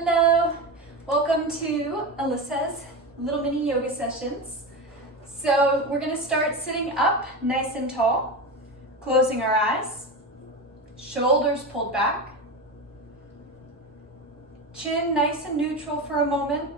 Hello, welcome to Alyssa's little mini yoga sessions. So we're gonna start sitting up nice and tall, closing our eyes, shoulders pulled back, chin nice and neutral for a moment,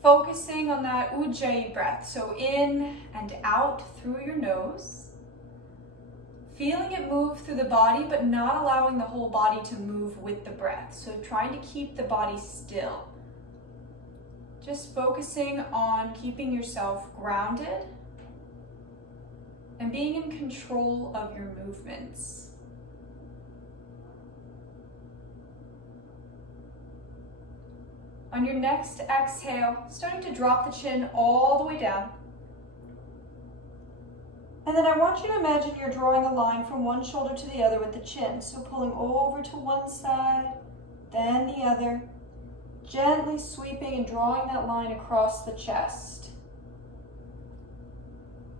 focusing on that ujjayi breath. So in and out through your nose. Feeling it move through the body, but not allowing the whole body to move with the breath. So trying to keep the body still. Just focusing on keeping yourself grounded and being in control of your movements. On your next exhale, starting to drop the chin all the way down. And then I want you to imagine you're drawing a line from one shoulder to the other with the chin. So pulling over to one side, then the other, gently sweeping and drawing that line across the chest.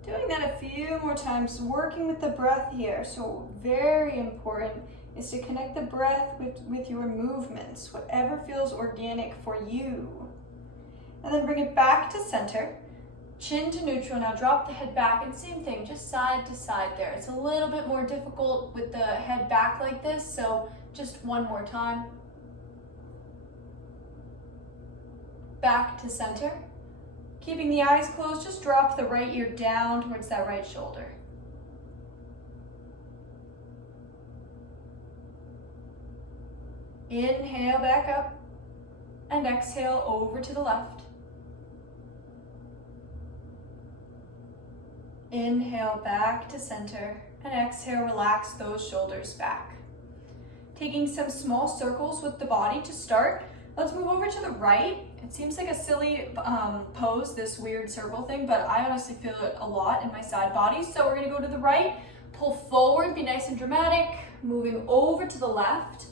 Doing that a few more times, working with the breath here. So very important is to connect the breath with your movements, whatever feels organic for you. And then bring it back to center. Chin to neutral. Now drop the head back and same thing, just side to side there. It's a little bit more difficult with the head back like this, so just one more time. Back to center. Keeping the eyes closed, just drop the right ear down towards that right shoulder. Inhale back up and exhale over to the left. Inhale back to center and exhale, relax those shoulders back. Taking some small circles with the body to start. Let's move over to the right. It seems like a silly pose, this weird circle thing, but I honestly feel it a lot in my side body. So we're gonna go to the right, pull forward, be nice and dramatic, moving over to the left,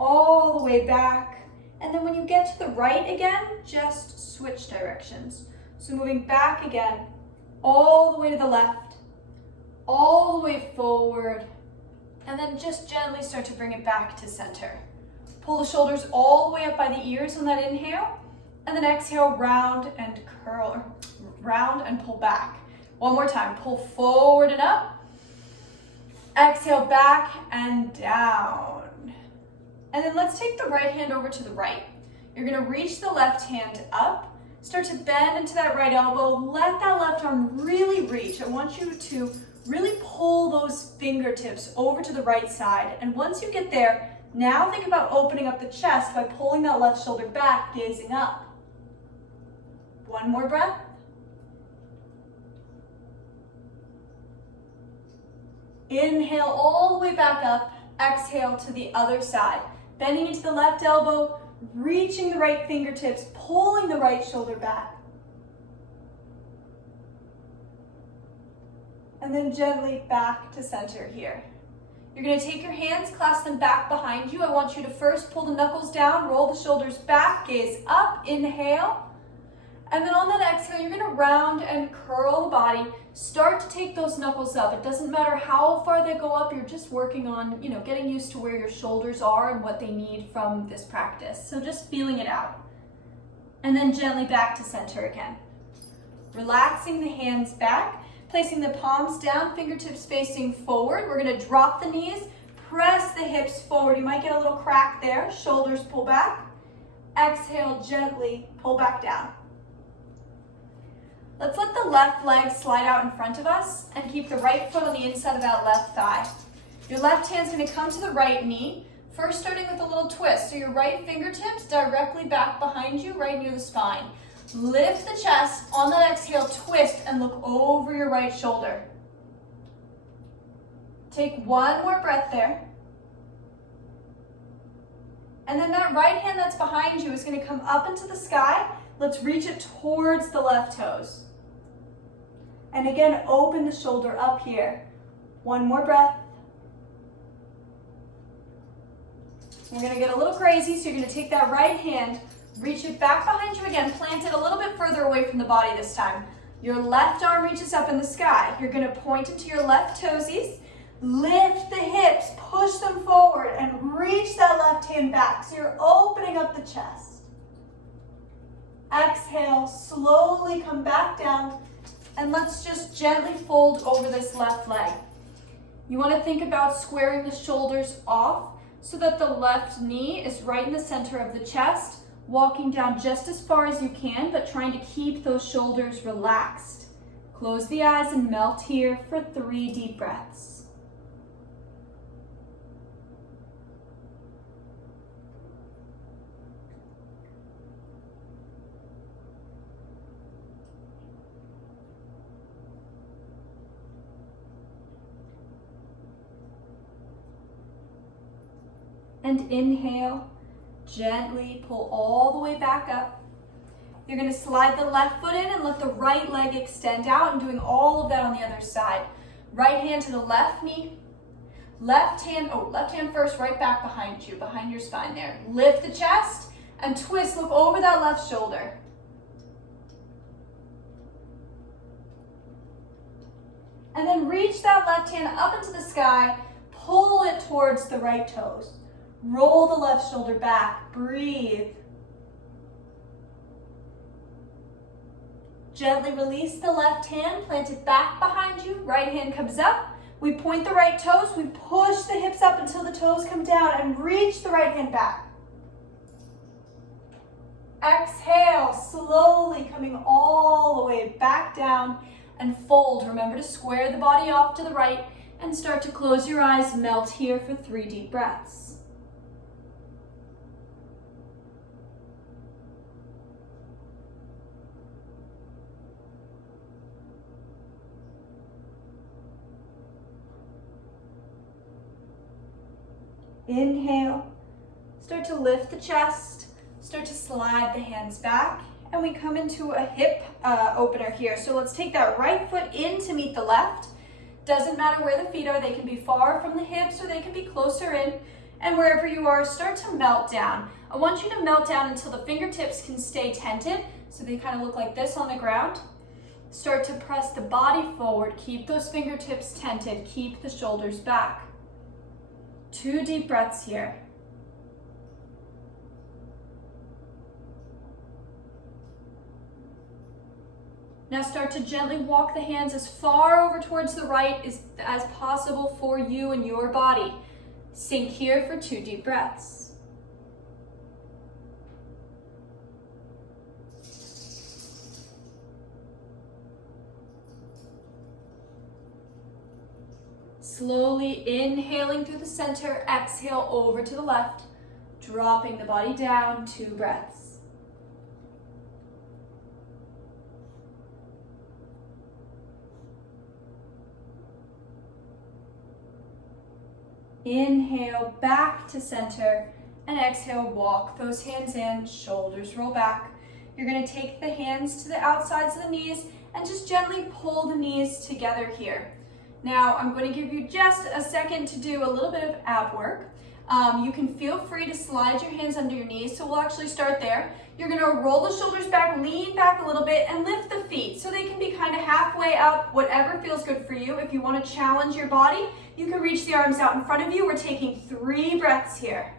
all the way back. And then when you get to the right again, just switch directions. So moving back again, all the way to the left, all the way forward, and then just gently start to bring it back to center. Pull the shoulders all the way up by the ears on that inhale, and then exhale, round and curl, round and pull back. One more time, pull forward and up, exhale back and down. And then let's take the right hand over to the right. You're gonna reach the left hand up, start to bend into that right elbow. Let that left arm really reach. I want you to really pull those fingertips over to the right side. And once you get there, now think about opening up the chest by pulling that left shoulder back, gazing up. One more breath. Inhale all the way back up. Exhale to the other side. Bending into the left elbow, reaching the right fingertips, pulling the right shoulder back. And then gently back to center here. You're gonna take your hands, clasp them back behind you. I want you to first pull the knuckles down, roll the shoulders back, gaze up, inhale. And then on that exhale, you're gonna round and curl the body. Start to take those knuckles up. It doesn't matter how far they go up, you're just working on, getting used to where your shoulders are and what they need from this practice. So just feeling it out. And then gently back to center again. Relaxing the hands back, placing the palms down, fingertips facing forward. We're gonna drop the knees, press the hips forward. You might get a little crack there. Shoulders pull back. Exhale, gently pull back down. Let's let the left leg slide out in front of us and keep the right foot on the inside of that left thigh. Your left hand's gonna come to the right knee, first starting with a little twist. So your right fingertips directly back behind you, right near the spine. Lift the chest, on that exhale, twist and look over your right shoulder. Take one more breath there. And then that right hand that's behind you is gonna come up into the sky. Let's reach it towards the left toes. And again, open the shoulder up here. One more breath. We're gonna get a little crazy, so you're gonna take that right hand, reach it back behind you again, plant it a little bit further away from the body this time. Your left arm reaches up in the sky. You're gonna point into your left toesies, lift the hips, push them forward, and reach that left hand back. So you're opening up the chest. Exhale, slowly come back down, and let's just gently fold over this left leg. You want to think about squaring the shoulders off so that the left knee is right in the center of the chest, walking down just as far as you can, but trying to keep those shoulders relaxed. Close the eyes and melt here for 3 deep breaths. And inhale, gently pull all the way back up. You're going to slide the left foot in and let the right leg extend out, and doing all of that on the other side. Right hand to the left knee. Left hand first, right back behind you, behind your spine there. Lift the chest and twist, look over that left shoulder. And then reach that left hand up into the sky, pull it towards the right toes. Roll the left shoulder back, breathe. Gently release the left hand, plant it back behind you, right hand comes up. We point the right toes, we push the hips up until the toes come down and reach the right hand back. Exhale, slowly coming all the way back down and fold. Remember to square the body off to the right and start to close your eyes, melt here for 3 deep breaths. Inhale, start to lift the chest, start to slide the hands back, and we come into a hip opener here. So let's take that right foot in to meet the left. Doesn't matter where the feet are, they can be far from the hips or they can be closer in. And wherever you are, start to melt down. I want you to melt down until the fingertips can stay tented, so they kind of look like this on the ground. Start to press the body forward, keep those fingertips tented, keep the shoulders back. 2 deep breaths here. Now start to gently walk the hands as far over towards the right as possible for you and your body. Sink here for 2 deep breaths. Slowly inhaling through the center, exhale over to the left, dropping the body down, 2 breaths. Inhale back to center and exhale, walk those hands in, shoulders roll back. You're going to take the hands to the outsides of the knees and just gently pull the knees together here. Now, I'm going to give you just a second to do a little bit of ab work. You can feel free to slide your hands under your knees, so we'll actually start there. You're going to roll the shoulders back, lean back a little bit, and lift the feet so they can be kind of halfway up, whatever feels good for you. If you want to challenge your body, you can reach the arms out in front of you. We're taking 3 breaths here.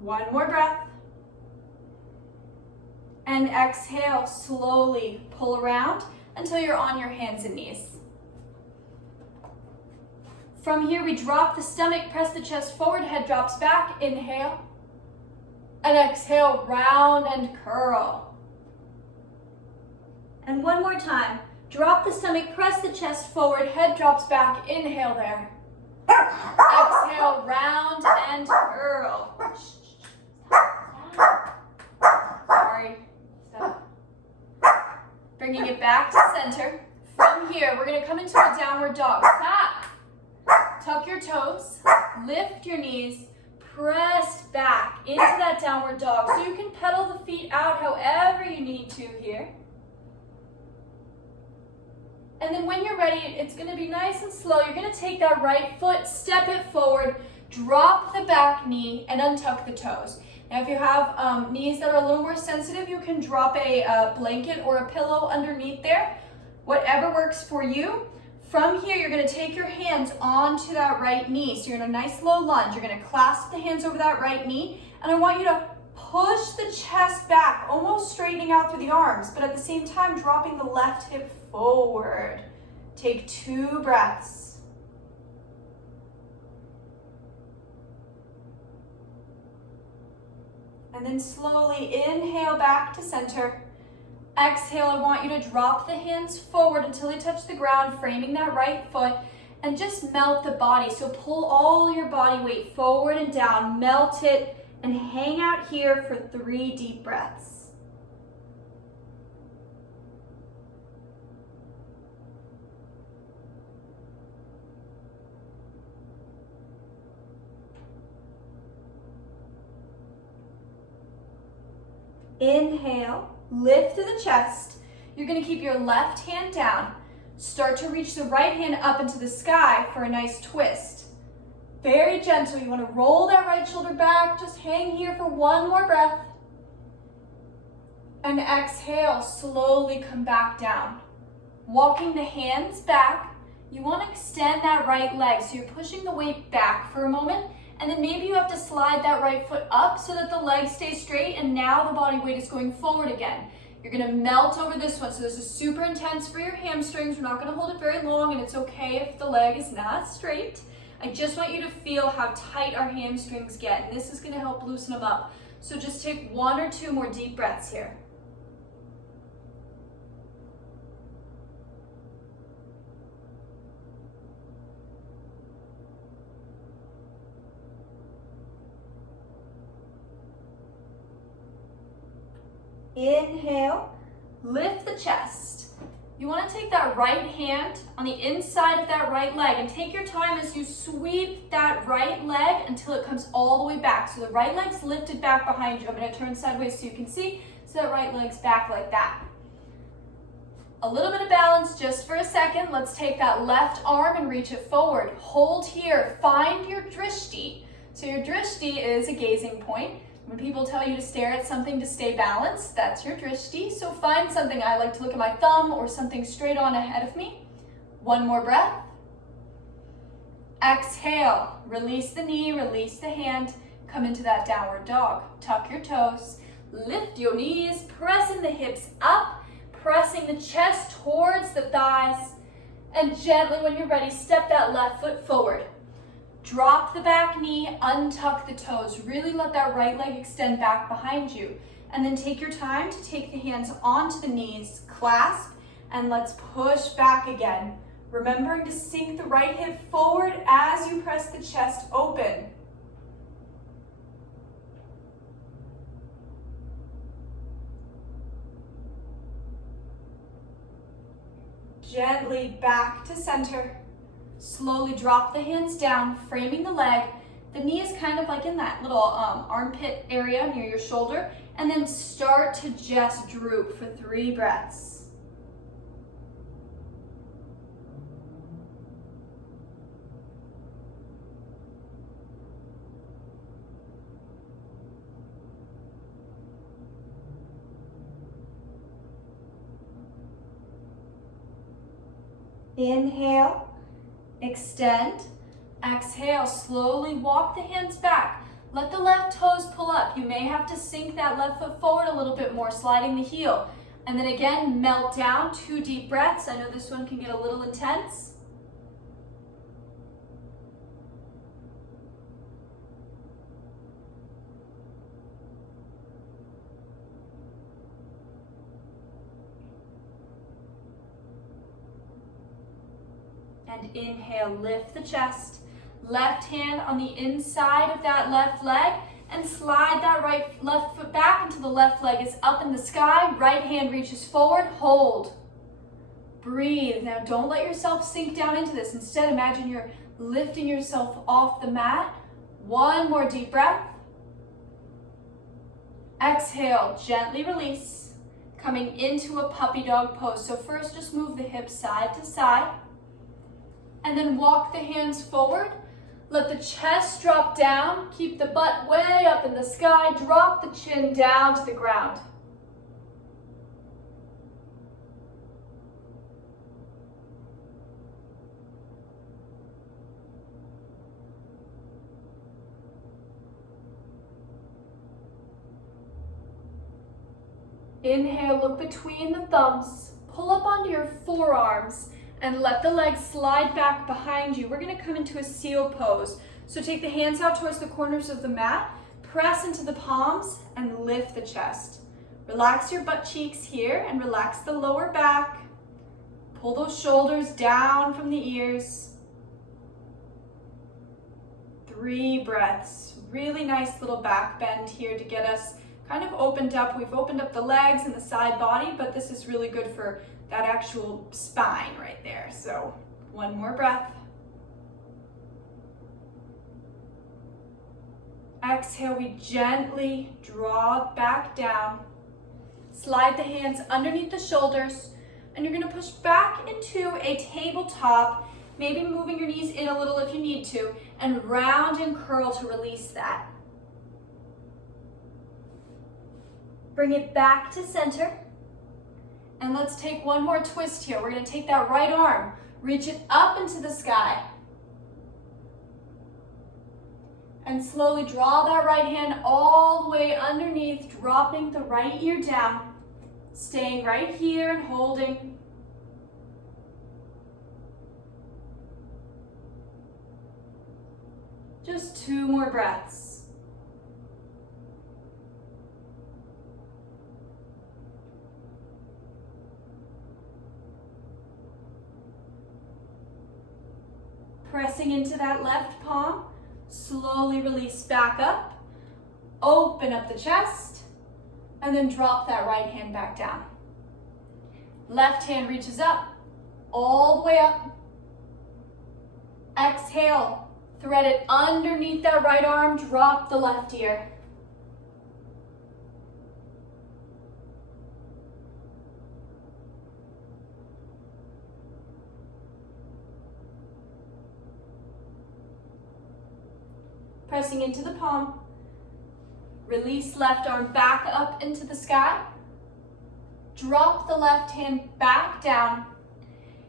One more breath. And exhale, slowly pull around until you're on your hands and knees. From here, we drop the stomach, press the chest forward, head drops back, inhale. And exhale, round and curl. And one more time, drop the stomach, press the chest forward, head drops back, inhale there. Exhale, round and curl. Sorry. Bringing it back to center. From here, we're going to come into a downward dog. Stop. Tuck your toes, lift your knees, press back into that downward dog. So you can pedal the feet out however you need to here. And then when you're ready, it's going to be nice and slow. You're going to take that right foot, step it forward, drop the back knee, and untuck the toes. Now, if you have knees that are a little more sensitive, you can drop a blanket or a pillow underneath there. Whatever works for you. From here, you're gonna take your hands onto that right knee. So you're in a nice low lunge. You're gonna clasp the hands over that right knee, and I want you to push the chest back, almost straightening out through the arms, but at the same time, dropping the left hip forward. Take 2 breaths. And then slowly inhale back to center. Exhale, I want you to drop the hands forward until they touch the ground, framing that right foot, and just melt the body. So pull all your body weight forward and down, melt it, and hang out here for 3 deep breaths. Inhale. Lift through the chest. You're going to keep your left hand down. Start to reach the right hand up into the sky for a nice twist. Very gentle. You want to roll that right shoulder back. Just hang here for 1 more breath. And exhale. Slowly come back down. Walking the hands back. You want to extend that right leg. So you're pushing the weight back for a moment. And then maybe you have to slide that right foot up so that the leg stays straight, and now the body weight is going forward again. You're gonna melt over this one. So this is super intense for your hamstrings. We're not gonna hold it very long, and it's okay if the leg is not straight. I just want you to feel how tight our hamstrings get, and this is gonna help loosen them up. So just take 1 or 2 more deep breaths here. Inhale, lift the chest. You want to take that right hand on the inside of that right leg and take your time as you sweep that right leg until it comes all the way back. So the right leg's lifted back behind you. I'm going to turn sideways so you can see. So that right leg's back like that. A little bit of balance just for a second. Let's take that left arm and reach it forward. Hold here. Find your drishti. So your drishti is a gazing point. When people tell you to stare at something to stay balanced, that's your drishti. So find something. I like to look at my thumb or something straight on ahead of me. 1 more breath. Exhale. Release the knee, release the hand. Come into that downward dog. Tuck your toes. Lift your knees, pressing the hips up, pressing the chest towards the thighs. And gently, when you're ready, step that left foot forward. Drop the back knee, untuck the toes. Really let that right leg extend back behind you. And then take your time to take the hands onto the knees, clasp, and let's push back again. Remembering to sink the right hip forward as you press the chest open. Gently back to center. Slowly drop the hands down, framing the leg. The knee is kind of like in that little armpit area near your shoulder. And then start to just droop for 3 breaths. Inhale. Extend, exhale, slowly walk the hands back. Let the left toes pull up. You may have to sink that left foot forward a little bit more, sliding the heel. And then again, melt down, 2 deep breaths. I know this one can get a little intense. And inhale, lift the chest. Left hand on the inside of that left leg and slide that left foot back until the left leg is up in the sky. Right hand reaches forward, hold. Breathe. Now don't let yourself sink down into this. Instead, imagine you're lifting yourself off the mat. 1 more deep breath. Exhale, gently release. Coming into a puppy dog pose. So first just move the hips side to side. And then walk the hands forward. Let the chest drop down. Keep the butt way up in the sky. Drop the chin down to the ground. Inhale, look between the thumbs. Pull up onto your forearms and let the legs slide back behind you. We're gonna come into a seal pose. So take the hands out towards the corners of the mat, press into the palms and lift the chest. Relax your butt cheeks here and relax the lower back. Pull those shoulders down from the ears. 3 breaths. Really nice little back bend here to get us kind of opened up. We've opened up the legs and the side body, but this is really good for that actual spine right there. So 1 more breath. Exhale, we gently draw back down. Slide the hands underneath the shoulders, and you're gonna push back into a tabletop, maybe moving your knees in a little if you need to, and round and curl to release that. Bring it back to center. And let's take 1 more twist here. We're gonna take that right arm, reach it up into the sky. And slowly draw that right hand all the way underneath, dropping the right ear down. Staying right here and holding. Just 2 more breaths. Pressing into that left palm. Slowly release back up, open up the chest, and then drop that right hand back down. Left hand reaches up, all the way up. Exhale, thread it underneath that right arm, drop the left ear. Pressing into the palm. Release left arm back up into the sky. Drop the left hand back down.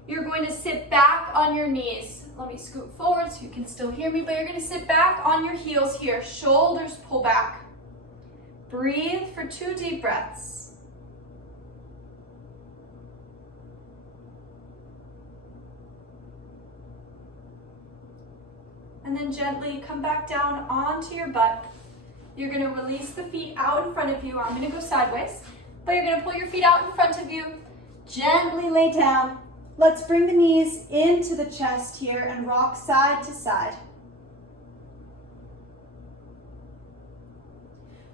You're going to sit back on your knees. Let me scoot forward so you can still hear me, but you're going to sit back on your heels here. Shoulders pull back. Breathe for 2 deep breaths. And then gently come back down onto your butt. You're gonna release the feet out in front of you. I'm gonna go sideways, but you're gonna pull your feet out in front of you. Gently lay down. Let's bring the knees into the chest here and rock side to side.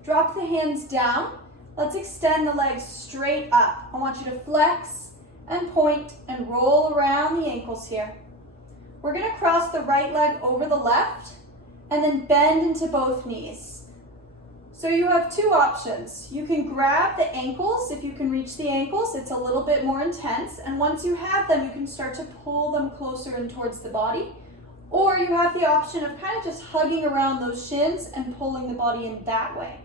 Drop the hands down. Let's extend the legs straight up. I want you to flex and point and roll around the ankles here. We're gonna cross the right leg over the left and then bend into both knees. So you have 2 options. You can grab the ankles. If you can reach the ankles, it's a little bit more intense. And once you have them, you can start to pull them closer in towards the body. Or you have the option of kind of just hugging around those shins and pulling the body in that way.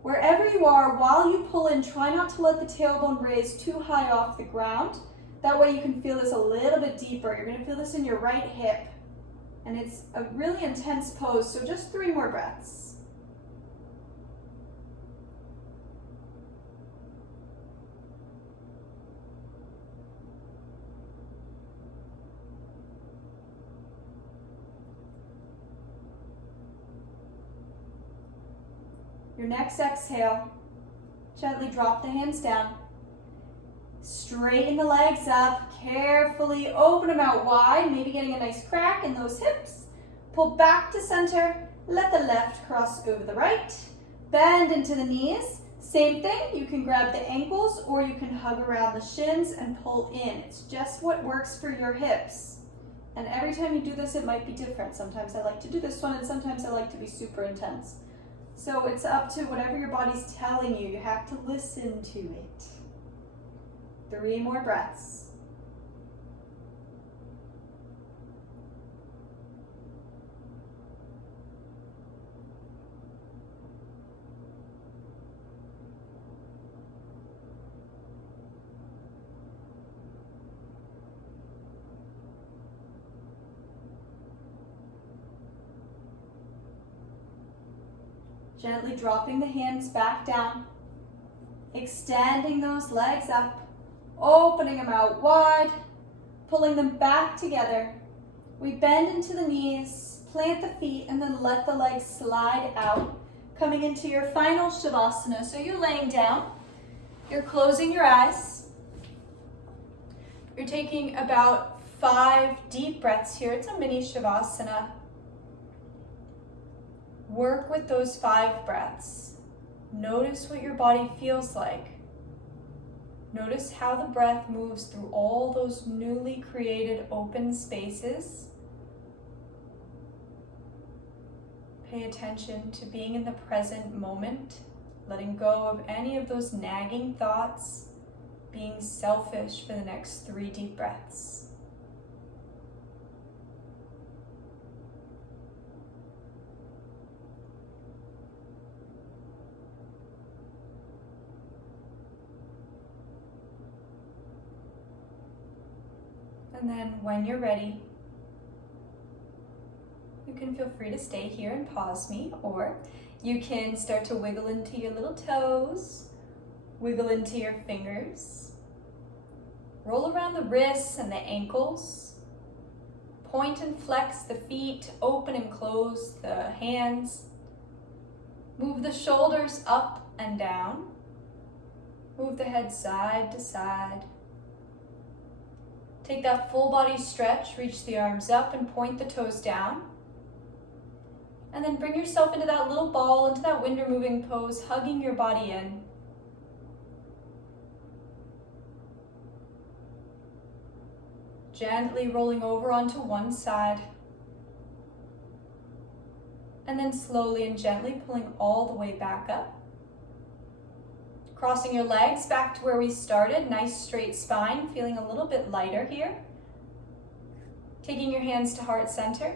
Wherever you are, while you pull in, try not to let the tailbone raise too high off the ground. That way you can feel this a little bit deeper. You're gonna feel this in your right hip. And it's a really intense pose, so just 3 more breaths. Your next exhale, gently drop the hands down. Straighten the legs up, carefully open them out wide, maybe getting a nice crack in those hips. Pull back to center, let the left cross over the right. Bend into the knees. Same thing, you can grab the ankles or you can hug around the shins and pull in. It's just what works for your hips. And every time you do this, it might be different. Sometimes I like to do this one and sometimes I like to be super intense. So it's up to whatever your body's telling you. You have to listen to it. 3 more breaths. Gently dropping the hands back down. Extending those legs up, opening them out wide, pulling them back together. We bend into the knees, plant the feet, and then let the legs slide out, coming into your final Shavasana. So you're laying down, you're closing your eyes. You're taking about 5 deep breaths here. It's a mini Shavasana. Work with those 5 breaths. Notice what your body feels like. Notice how the breath moves through all those newly created open spaces. Pay attention to being in the present moment, letting go of any of those nagging thoughts, being selfish for the next 3 deep breaths. And then when you're ready, you can feel free to stay here and pause me, or you can start to wiggle into your little toes, wiggle into your fingers, roll around the wrists and the ankles, point and flex the feet, open and close the hands, move the shoulders up and down, move the head side to side. Take that full body stretch, reach the arms up and point the toes down. And then bring yourself into that little ball, into that wind moving pose, hugging your body in. Gently rolling over onto one side. And then slowly and gently pulling all the way back up. Crossing your legs back to where we started, nice straight spine, feeling a little bit lighter here. Taking your hands to heart center.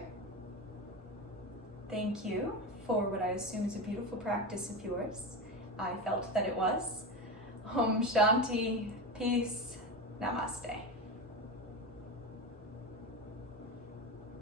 Thank you for what I assume is a beautiful practice of yours. I felt that it was. Om Shanti, peace, namaste.